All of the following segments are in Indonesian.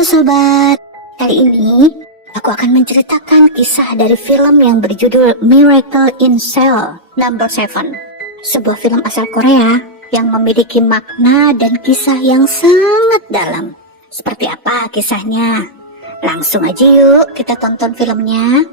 Halo sobat, kali ini aku akan menceritakan kisah dari film yang berjudul Miracle in Cell No. 7. Sebuah film asal Korea yang memiliki makna dan kisah yang sangat dalam. Seperti apa kisahnya? Langsung aja yuk kita tonton filmnya.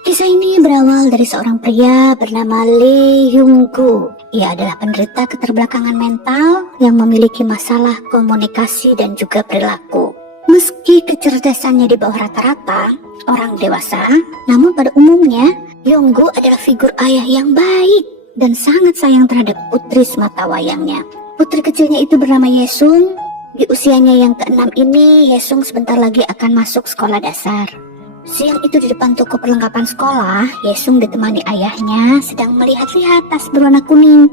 Kisah ini berawal dari seorang pria bernama Lee Young-gu. Ia adalah penderita keterbelakangan mental yang memiliki masalah komunikasi dan juga perilaku. Meski kecerdasannya di bawah rata-rata orang dewasa, namun pada umumnya Young-gu adalah figur ayah yang baik dan sangat sayang terhadap putri semata wayangnya. Putri kecilnya itu bernama Yesung. Di usianya yang ke-6 ini, Yesung sebentar lagi akan masuk sekolah dasar. Siang itu di depan toko perlengkapan sekolah, Yesung ditemani ayahnya sedang melihat-lihat tas berwarna kuning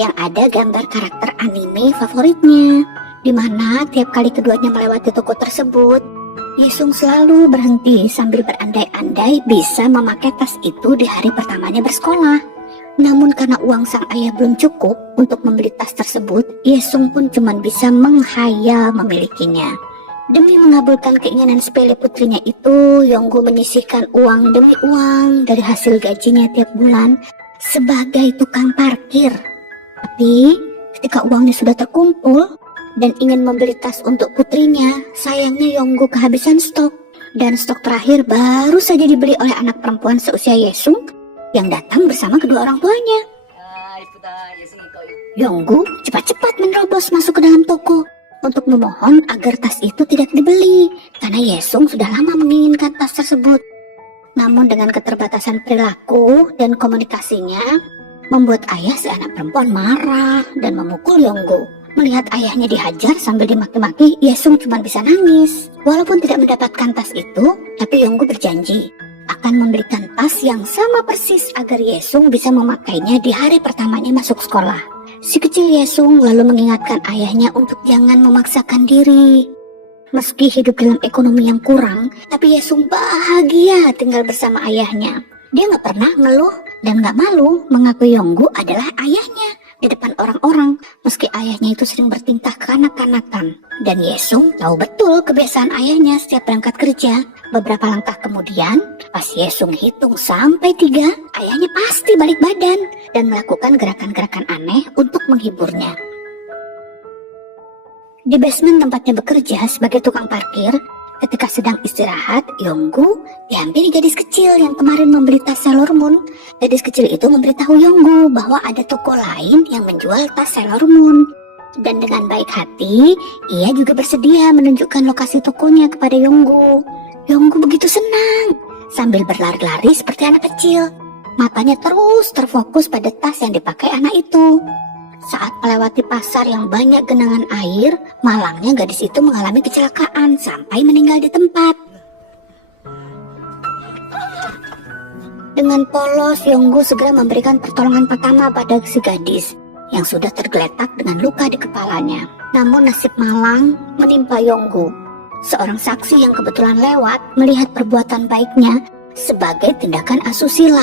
yang ada gambar karakter anime favoritnya. Di mana tiap kali keduanya melewati toko tersebut, Yesung selalu berhenti sambil berandai-andai bisa memakai tas itu di hari pertamanya bersekolah. Namun karena uang sang ayah belum cukup untuk membeli tas tersebut, Yesung pun cuma bisa menghayal memilikinya. Demi mengabulkan keinginan sepele putrinya itu, Young-gu menyisihkan uang demi uang dari hasil gajinya tiap bulan sebagai tukang parkir. Tapi ketika uangnya sudah terkumpul dan ingin membeli tas untuk putrinya, sayangnya Young-gu kehabisan stok. Dan stok terakhir baru saja dibeli oleh anak perempuan seusia Yesung yang datang bersama kedua orang tuanya. Young-gu cepat-cepat menerobos masuk ke dalam toko untuk memohon agar tas itu tidak dibeli, karena Yesung sudah lama menginginkan tas tersebut. Namun dengan keterbatasan perilaku dan komunikasinya, membuat ayah si anak perempuan marah dan memukul Young-gu. Melihat ayahnya dihajar sambil dimaki-maki, Yesung cuma bisa nangis. Walaupun tidak mendapatkan tas itu, tapi Young-gu berjanji akan memberikan tas yang sama persis agar Yesung bisa memakainya di hari pertamanya masuk sekolah. Si kecil Yesung lalu mengingatkan ayahnya untuk jangan memaksakan diri. Meski hidup dalam ekonomi yang kurang, tapi Yesung bahagia tinggal bersama ayahnya. Dia gak pernah ngeluh dan gak malu mengakui Young-gu adalah ayahnya di depan orang-orang, meski ayahnya itu sering bertingkah kekanak-kanakan. Dan Yesung tahu betul kebiasaan ayahnya setiap berangkat kerja. Beberapa langkah kemudian, pas Yesung hitung sampai 3, ayahnya pasti balik badan dan melakukan gerakan-gerakan aneh untuk menghiburnya. Di basement tempatnya bekerja sebagai tukang parkir, ketika sedang istirahat, Young-gu dihampiri gadis kecil yang kemarin membeli tas Sailor Moon. Gadis kecil itu memberitahu Young-gu bahwa ada toko lain yang menjual tas Sailor Moon. Dan dengan baik hati, ia juga bersedia menunjukkan lokasi tokonya kepada Young-gu. Young-gu begitu senang, sambil berlari-lari seperti anak kecil. Matanya terus terfokus pada tas yang dipakai anak itu. Saat melewati pasar yang banyak genangan air, malangnya gadis itu mengalami kecelakaan sampai meninggal di tempat. Dengan polos, Young-gu segera memberikan pertolongan pertama pada si gadis yang sudah tergeletak dengan luka di kepalanya. Namun nasib malang menimpa Young-gu. Seorang saksi yang kebetulan lewat melihat perbuatan baiknya sebagai tindakan asusila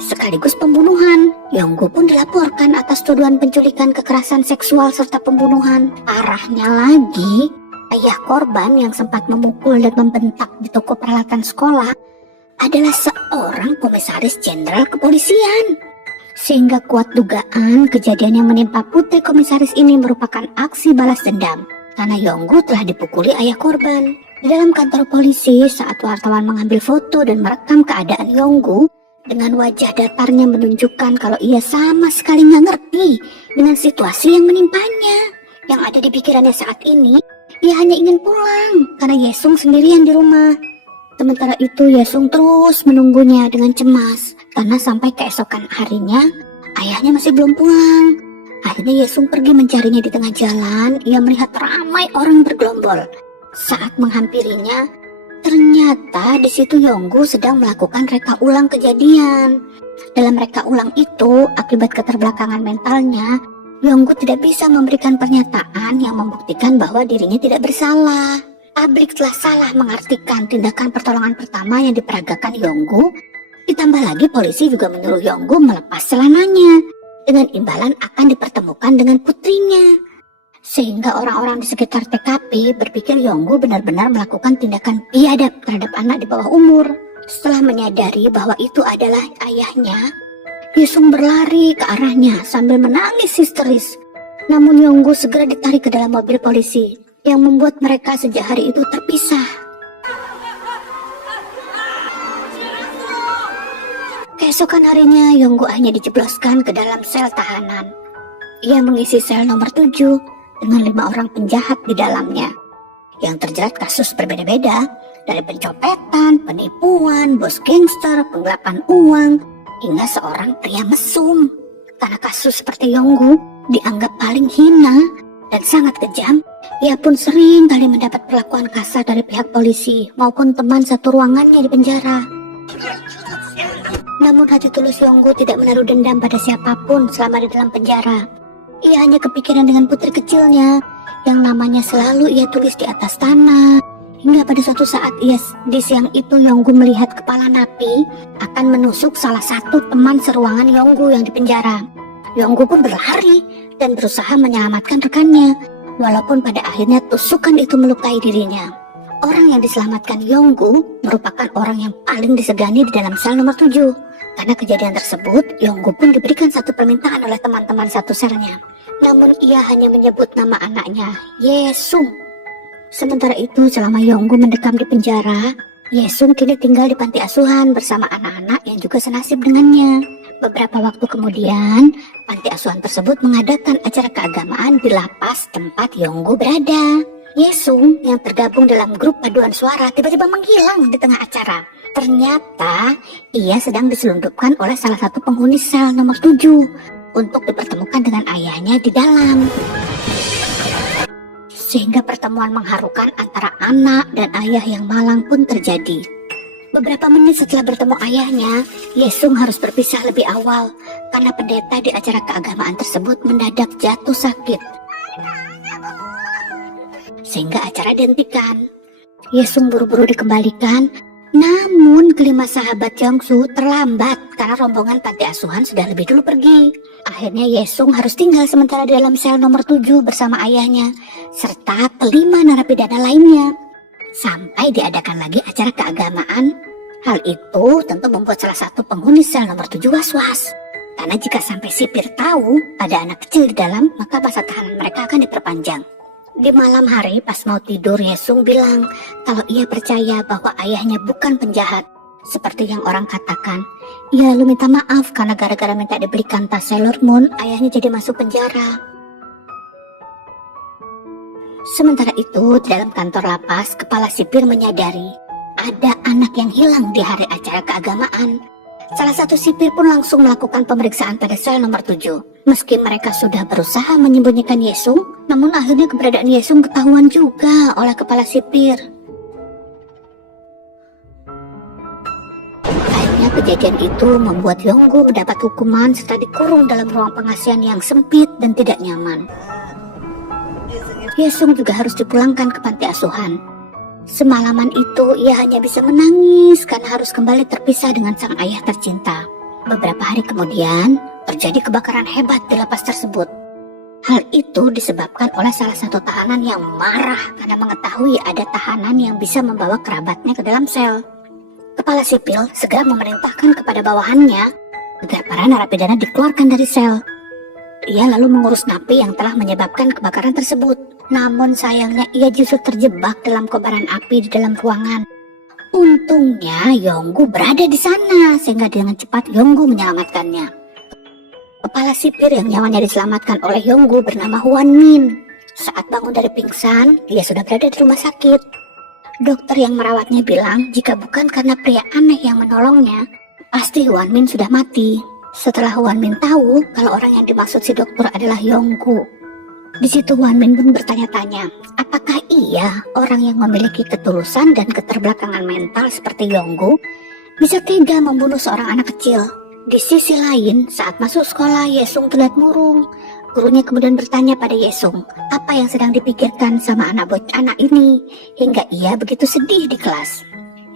sekaligus pembunuhan. Young-gu pun dilaporkan atas tuduhan penculikan, kekerasan seksual, serta pembunuhan. Parahnya lagi, ayah korban yang sempat memukul dan membentak di toko peralatan sekolah adalah seorang komisaris jenderal kepolisian. Sehingga kuat dugaan kejadian yang menimpa putri komisaris ini merupakan aksi balas dendam, karena Young-gu telah dipukuli ayah korban. Di dalam kantor polisi, saat wartawan mengambil foto dan merekam keadaan Young-gu, dengan wajah datarnya menunjukkan kalau ia sama sekali nggak ngerti dengan situasi yang menimpanya. Yang ada di pikirannya saat ini, ia hanya ingin pulang karena Yesung sendirian di rumah. Sementara itu Yesung terus menunggunya dengan cemas, karena sampai keesokan harinya, ayahnya masih belum pulang. Akhirnya Yesung pergi mencarinya di tengah jalan. Ia melihat ramai orang bergerombol. Saat menghampirinya, ternyata di situ Young-gu sedang melakukan reka ulang kejadian. Dalam reka ulang itu, akibat keterbelakangan mentalnya, Young-gu tidak bisa memberikan pernyataan yang membuktikan bahwa dirinya tidak bersalah. Publik telah salah mengartikan tindakan pertolongan pertama yang diperagakan Young-gu. Ditambah lagi polisi juga menyuruh Young-gu melepas celananya dengan imbalan akan dipertemukan dengan putrinya. Sehingga orang-orang di sekitar TKP berpikir Yonggu benar-benar melakukan tindakan biadab terhadap anak di bawah umur. Setelah menyadari bahwa itu adalah ayahnya, Yesung berlari ke arahnya sambil menangis histeris. Namun Yonggu segera ditarik ke dalam mobil polisi yang membuat mereka sejak hari itu terpisah. Keesokan harinya Yonggu hanya dijebloskan ke dalam sel tahanan. Ia mengisi sel nomor 7 dengan 5 orang penjahat di dalamnya yang terjerat kasus berbeda-beda, dari pencopetan, penipuan, bos gangster, penggelapan uang, hingga seorang pria mesum. Karena kasus seperti Yonggu dianggap paling hina dan sangat kejam, ia pun sering kali mendapat perlakuan kasar dari pihak polisi maupun teman satu ruangannya di penjara. Namun hati tulus Yonggu tidak menaruh dendam pada siapapun selama di dalam penjara. Ia hanya kepikiran dengan putri kecilnya yang namanya selalu ia tulis di atas tanah. Hingga pada suatu saat di siang itu Yonggu melihat kepala napi akan menusuk salah satu teman seruangan Yonggu yang di penjara. Yonggu pun berlari dan berusaha menyelamatkan rekannya, walaupun pada akhirnya tusukan itu melukai dirinya. Orang yang diselamatkan Yonggu merupakan orang yang paling disegani di dalam sel nomor 7. Karena kejadian tersebut, Yonggu pun diberikan satu permintaan oleh teman-teman satu selnya. Namun ia hanya menyebut nama anaknya, Yesung. Sementara itu, selama Yonggu mendekam di penjara, Yesung kini tinggal di panti asuhan bersama anak-anak yang juga senasib dengannya. Beberapa waktu kemudian, panti asuhan tersebut mengadakan acara keagamaan di lapas tempat Yonggu berada. Yesung yang tergabung dalam grup paduan suara tiba-tiba menghilang di tengah acara. Ternyata ia sedang diselundupkan oleh salah satu penghuni sel nomor 7 untuk dipertemukan dengan ayahnya di dalam. Sehingga pertemuan mengharukan antara anak dan ayah yang malang pun terjadi. Beberapa menit setelah bertemu ayahnya, Yesung harus berpisah lebih awal karena pendeta di acara keagamaan tersebut mendadak jatuh sakit. Sehingga acara dihentikan. Yesung buru-buru dikembalikan, namun kelima sahabat Yongsu terlambat karena rombongan panti asuhan sudah lebih dulu pergi. Akhirnya Yesung harus tinggal sementara di dalam sel nomor 7 bersama ayahnya serta kelima narapidana lainnya sampai diadakan lagi acara keagamaan. Hal itu tentu membuat salah satu penghuni sel nomor 7 was-was. Karena jika sampai sipir tahu ada anak kecil di dalam, maka masa tahanan mereka akan diperpanjang. Di malam hari pas mau tidur, Yesung bilang kalau ia percaya bahwa ayahnya bukan penjahat seperti yang orang katakan. Ia lalu minta maaf karena gara-gara minta dibelikan tas Sailor Moon, ayahnya jadi masuk penjara. Sementara itu, di dalam kantor lapas, kepala sipir menyadari ada anak yang hilang di hari acara keagamaan. Salah satu sipir pun langsung melakukan pemeriksaan pada sel nomor 7. Meski mereka sudah berusaha menyembunyikan Yesung, namun akhirnya keberadaan Yesung ketahuan juga oleh kepala sipir. Akhirnya kejadian itu membuat Yonggu mendapat hukuman serta dikurung dalam ruang pengasihan yang sempit dan tidak nyaman. Yesung juga harus dipulangkan ke panti asuhan. Semalaman itu ia hanya bisa menangis karena harus kembali terpisah dengan sang ayah tercinta. Beberapa hari kemudian terjadi kebakaran hebat di lapas tersebut. Hal itu disebabkan oleh salah satu tahanan yang marah karena mengetahui ada tahanan yang bisa membawa kerabatnya ke dalam sel. Kepala sipil segera memerintahkan kepada bawahannya agar para narapidana dikeluarkan dari sel. Ia lalu mengurus napi yang telah menyebabkan kebakaran tersebut. Namun sayangnya ia justru terjebak dalam kobaran api di dalam ruangan. Untungnya Yonggu berada di sana sehingga dengan cepat Yonggu menyelamatkannya. Kepala sipir yang nyawanya diselamatkan oleh Yonggu bernama Hwan Min. Saat bangun dari pingsan, dia sudah berada di rumah sakit. Dokter yang merawatnya bilang jika bukan karena pria aneh yang menolongnya, pasti Hwan Min sudah mati. Setelah Hwan Min tahu kalau orang yang dimaksud si dokter adalah Yonggu, di situ Hwan Min pun bertanya-tanya, apakah ia orang yang memiliki ketulusan dan keterbelakangan mental seperti Yonggu bisa tega membunuh seorang anak kecil. Di sisi lain, saat masuk sekolah, Yesung terlihat murung. Gurunya kemudian bertanya pada Yesung, apa yang sedang dipikirkan sama anak ini, hingga ia begitu sedih di kelas.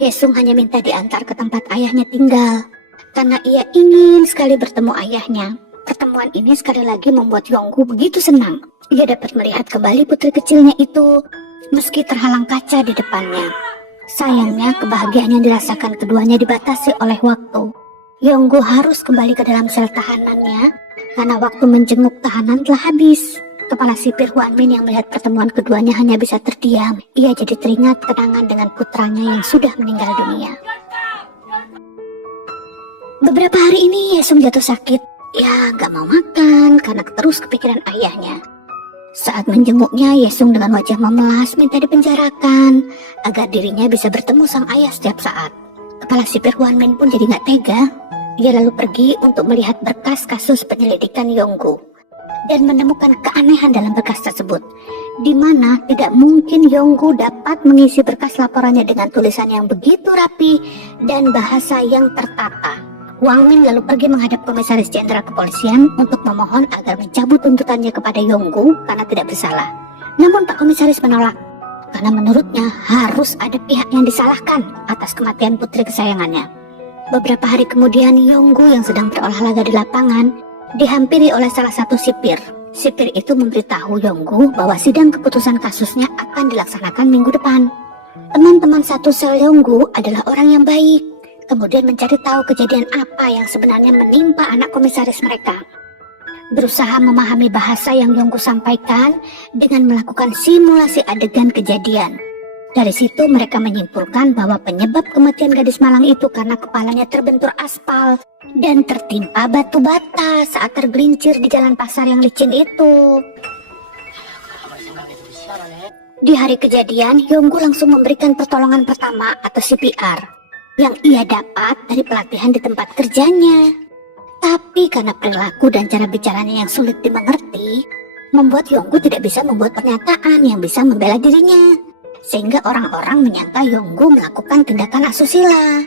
Yesung hanya minta diantar ke tempat ayahnya tinggal, karena ia ingin sekali bertemu ayahnya. Pertemuan ini sekali lagi membuat Yonggu begitu senang. Ia dapat melihat kembali putri kecilnya itu, meski terhalang kaca di depannya. Sayangnya, kebahagiaan yang dirasakan keduanya dibatasi oleh waktu. Yonggu harus kembali ke dalam sel tahanannya, karena waktu menjenguk tahanan telah habis. Kepala sipir Huan Min yang melihat pertemuan keduanya hanya bisa terdiam. Ia jadi teringat kenangan dengan putranya yang sudah meninggal dunia. Beberapa hari ini Yesung jatuh sakit. Ya, gak mau makan karena terus kepikiran ayahnya. Saat menjenguknya, Yesung dengan wajah memelas minta dipenjarakan agar dirinya bisa bertemu sang ayah setiap saat. Kepala sipir Huan Min pun jadi gak tega. Ia lalu pergi untuk melihat berkas kasus penyelidikan Yonggu dan menemukan keanehan dalam berkas tersebut, di mana tidak mungkin Yonggu dapat mengisi berkas laporannya dengan tulisan yang begitu rapi dan bahasa yang tertata. Wang Min lalu pergi menghadap Komisaris Jenderal Kepolisian untuk memohon agar mencabut tuntutannya kepada Yonggu karena tidak bersalah. Namun Pak Komisaris menolak, karena menurutnya harus ada pihak yang disalahkan atas kematian putri kesayangannya. Beberapa hari kemudian, Yonggu yang sedang berolahraga di lapangan dihampiri oleh salah satu sipir. Sipir itu memberitahu Yonggu bahwa sidang keputusan kasusnya akan dilaksanakan minggu depan. Teman-teman satu sel Yonggu adalah orang yang baik, kemudian mencari tahu kejadian apa yang sebenarnya menimpa anak komisaris mereka. Berusaha memahami bahasa yang Yonggu sampaikan dengan melakukan simulasi adegan kejadian. Dari situ mereka menyimpulkan bahwa penyebab kematian gadis malang itu karena kepalanya terbentur aspal dan tertimpa batu bata saat tergelincir di jalan pasar yang licin itu. Di hari kejadian, Yonggu langsung memberikan pertolongan pertama atau CPR yang ia dapat dari pelatihan di tempat kerjanya. Tapi karena perilaku dan cara bicaranya yang sulit dimengerti, membuat Yonggu tidak bisa membuat pernyataan yang bisa membela dirinya, sehingga orang-orang menyangka Yonggu melakukan tindakan asusila.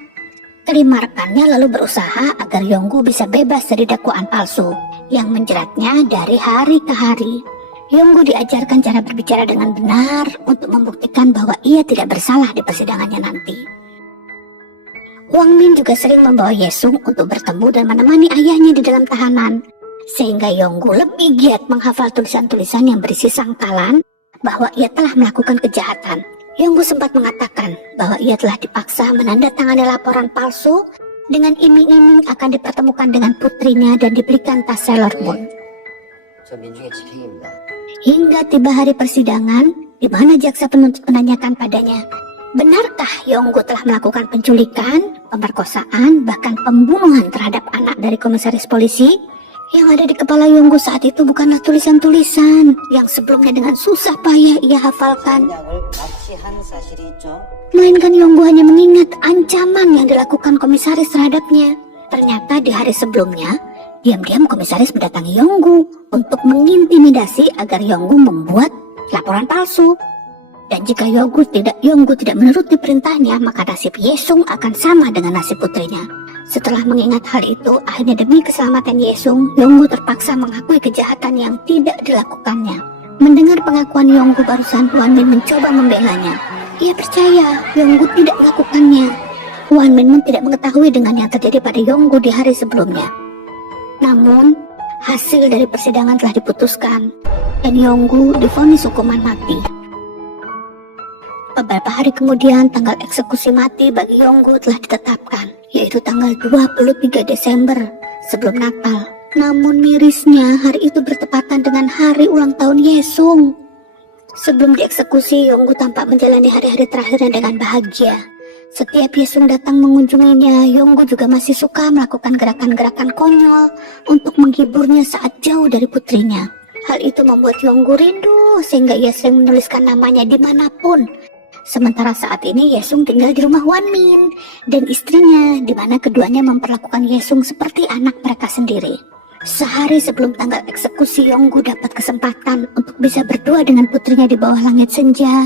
Kelima rekannya lalu berusaha agar Yonggu bisa bebas dari dakwaan palsu yang menjeratnya dari hari ke hari. Yonggu diajarkan cara berbicara dengan benar untuk membuktikan bahwa ia tidak bersalah di persidangannya nanti. Wang Min juga sering membawa Yesung untuk bertemu dan menemani ayahnya di dalam tahanan, sehingga Yonggu lebih giat menghafal tulisan-tulisan yang berisi sangkalan bahwa ia telah melakukan kejahatan. Yonggu sempat mengatakan bahwa ia telah dipaksa menandatangani laporan palsu dengan iming-iming akan dipertemukan dengan putrinya dan dibelikan tas Sailor Moon. Hingga tiba hari persidangan, di mana jaksa penuntut menanyakan padanya, benarkah Yonggu telah melakukan penculikan, pemerkosaan, bahkan pembunuhan terhadap anak dari komisaris polisi? Yang ada di kepala Yonggu saat itu bukanlah tulisan-tulisan yang sebelumnya dengan susah payah ia hafalkan, melainkan Yonggu hanya mengingat ancaman yang dilakukan komisaris terhadapnya. Ternyata di hari sebelumnya, diam-diam komisaris mendatangi Yonggu untuk mengintimidasi agar Yonggu membuat laporan palsu. Dan jika Yonggu tidak menuruti perintahnya, maka nasib Yesung akan sama dengan nasib putrinya. Setelah mengingat hal itu, akhirnya demi keselamatan Yesung, Yonggu terpaksa mengakui kejahatan yang tidak dilakukannya. Mendengar pengakuan Yonggu barusan, Huan Min mencoba membelanya. Ia percaya Yonggu tidak melakukannya. Huan Min pun tidak mengetahui dengan yang terjadi pada Yonggu di hari sebelumnya. Namun, hasil dari persidangan telah diputuskan, dan Yonggu divonis hukuman mati. Beberapa hari kemudian, tanggal eksekusi mati bagi Yonggu telah ditetapkan, yaitu tanggal 23 Desember sebelum Natal. Namun mirisnya, hari itu bertepatan dengan hari ulang tahun Yesung. Sebelum dieksekusi, Yonggu tampak menjalani hari-hari terakhirnya dengan bahagia. Setiap Yesung datang mengunjunginya, Yonggu juga masih suka melakukan gerakan-gerakan konyol untuk menghiburnya saat jauh dari putrinya. Hal itu membuat Yonggu rindu, sehingga ia sering menuliskan namanya dimanapun. Sementara saat ini Yesung tinggal di rumah Huan Min dan istrinya, di mana keduanya memperlakukan Yesung seperti anak mereka sendiri. Sehari sebelum tanggal eksekusi, Yonggu dapat kesempatan untuk bisa berdua dengan putrinya di bawah langit senja,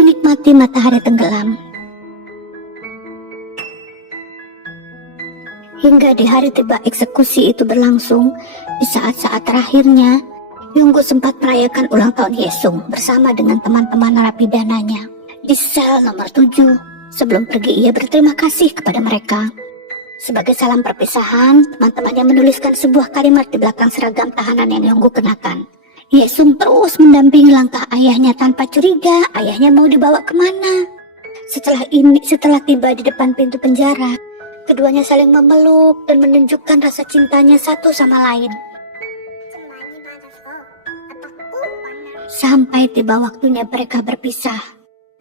menikmati matahari tenggelam. Hingga di hari tiba eksekusi itu berlangsung, di saat-saat terakhirnya, Yonggu sempat merayakan ulang tahun Yesung bersama dengan teman-teman narapidananya. Di sel nomor 7, sebelum pergi ia berterima kasih kepada mereka. Sebagai salam perpisahan, teman-temannya menuliskan sebuah kalimat di belakang seragam tahanan yang Yonggu kenakan. Yesung terus mendampingi langkah ayahnya tanpa curiga ayahnya mau dibawa kemana. Setelah tiba di depan pintu penjara, keduanya saling memeluk dan menunjukkan rasa cintanya satu sama lain. Sampai tiba waktunya mereka berpisah.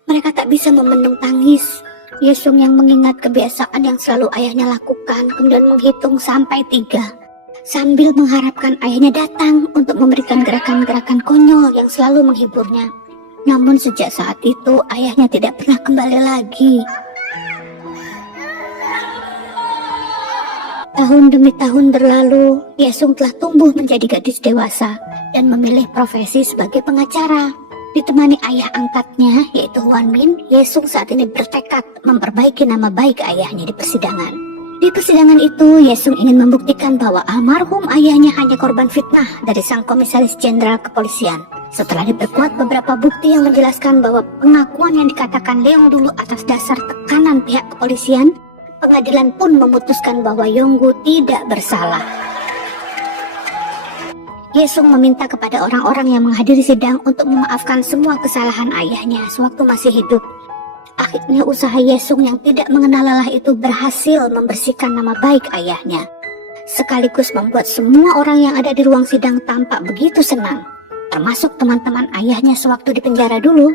Mereka tak bisa membendung tangis. Yesung yang mengingat kebiasaan yang selalu ayahnya lakukan, kemudian menghitung sampai 3. Sambil mengharapkan ayahnya datang untuk memberikan gerakan-gerakan konyol yang selalu menghiburnya. Namun sejak saat itu ayahnya tidak pernah kembali lagi. Tahun demi tahun berlalu, Yesung telah tumbuh menjadi gadis dewasa dan memilih profesi sebagai pengacara. Ditemani ayah angkatnya yaitu Hwan Min, Yesung saat ini bertekad memperbaiki nama baik ayahnya di persidangan. Di persidangan itu, Yesung ingin membuktikan bahwa almarhum ayahnya hanya korban fitnah dari sang komisaris jenderal kepolisian. Setelah diperkuat beberapa bukti yang menjelaskan bahwa pengakuan yang dikatakan Leong dulu atas dasar tekanan pihak kepolisian, pengadilan pun memutuskan bahwa Yonggu tidak bersalah. Yesung meminta kepada orang-orang yang menghadiri sidang untuk memaafkan semua kesalahan ayahnya sewaktu masih hidup. Akhirnya usaha Yesung yang tidak mengenal lelah itu berhasil membersihkan nama baik ayahnya, sekaligus membuat semua orang yang ada di ruang sidang tampak begitu senang, termasuk teman-teman ayahnya sewaktu di penjara dulu.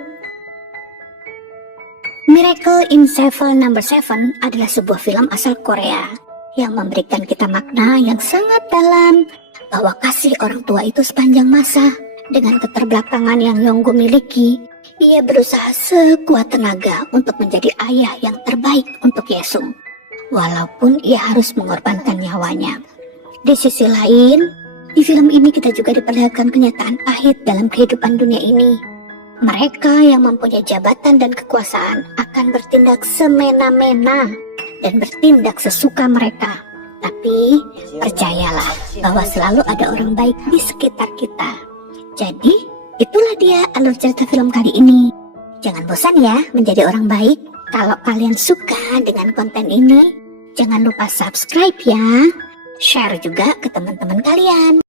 Miracle in Cell No. 7 adalah sebuah film asal Korea yang memberikan kita makna yang sangat dalam bahwa kasih orang tua itu sepanjang masa. Dengan keterbelakangan yang Yonggu miliki, ia berusaha sekuat tenaga untuk menjadi ayah yang terbaik untuk Yesung, walaupun ia harus mengorbankan nyawanya. Di sisi lain, di film ini kita juga diperlihatkan kenyataan pahit dalam kehidupan dunia ini. Mereka yang mempunyai jabatan dan kekuasaan akan bertindak semena-mena dan bertindak sesuka mereka. Tapi percayalah bahwa selalu ada orang baik di sekitar kita. Jadi, itulah dia alur cerita film kali ini. Jangan bosan ya menjadi orang baik. Kalau kalian suka dengan konten ini, jangan lupa subscribe ya. Share juga ke teman-teman kalian.